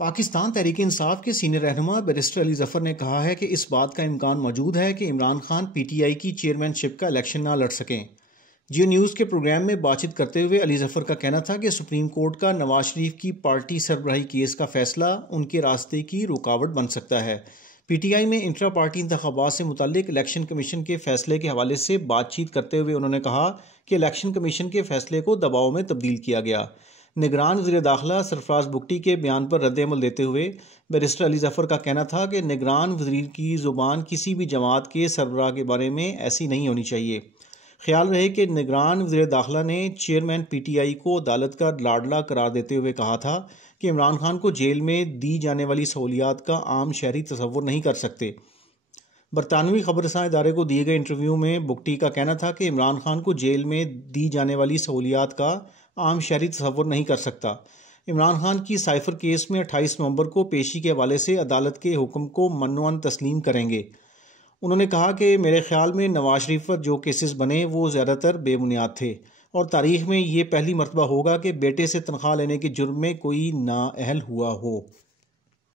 पाकिस्तान तहरीक इंसाफ के सीनियर रहनुमा बैरिस्टर अली जफर ने कहा है कि इस बात का इम्कान मौजूद है कि इमरान खान पीटीआई की चेयरमैनशिप का इलेक्शन ना लड़ सकें। जियो न्यूज़ के प्रोग्राम में बातचीत करते हुए अली जफर का कहना था कि सुप्रीम कोर्ट का नवाज शरीफ की पार्टी सरबराही केस का फैसला उनके रास्ते की रुकावट बन सकता है। पीटीआई में इंट्रा पार्टी इंतखाबात से मुतल्लिक इलेक्शन कमीशन के फैसले के हवाले से बातचीत करते हुए उन्होंने कहा कि इलेक्शन कमीशन के फैसले को दबाव में तब्दील किया गया। निगरान वज़ीर दाखिला सरफराज बुगटी के बयान पर रद्द-ए-अमल देते हुए बैरिस्टर अली जफर का कहना था कि निगरान वज़ीर की ज़ुबान किसी भी जमात के सरबराह के बारे में ऐसी नहीं होनी चाहिए। ख्याल रहे कि निगरान वज़ीर दाखिला ने चेयरमैन पीटीआई को अदालत का लाडला करार देते हुए कहा था कि इमरान खान को जेल में दी जाने वाली सहूलियात का आम शहरी तसव्वुर नहीं कर सकते। बरतानवी खबरसां इदारे को दिए गए इंटरव्यू में बुगटी का कहना था कि इमरान खान को जेल में दी जाने वाली सहूलियात का आम शहरी तसव्वुर नहीं कर सकता। इमरान खान की साइफर केस में 28 नवंबर को पेशी के हवाले से अदालत के हुक्म को मन्नोअन तस्लीम करेंगे। उन्होंने कहा कि मेरे ख्याल में नवाज शरीफ पर जो केसेस बने वो ज़्यादातर बेबुनियाद थे और तारीख में ये पहली मरतबा होगा कि बेटे से तनख्वाह लेने के जुर्म में कोई नाअहल हुआ हो।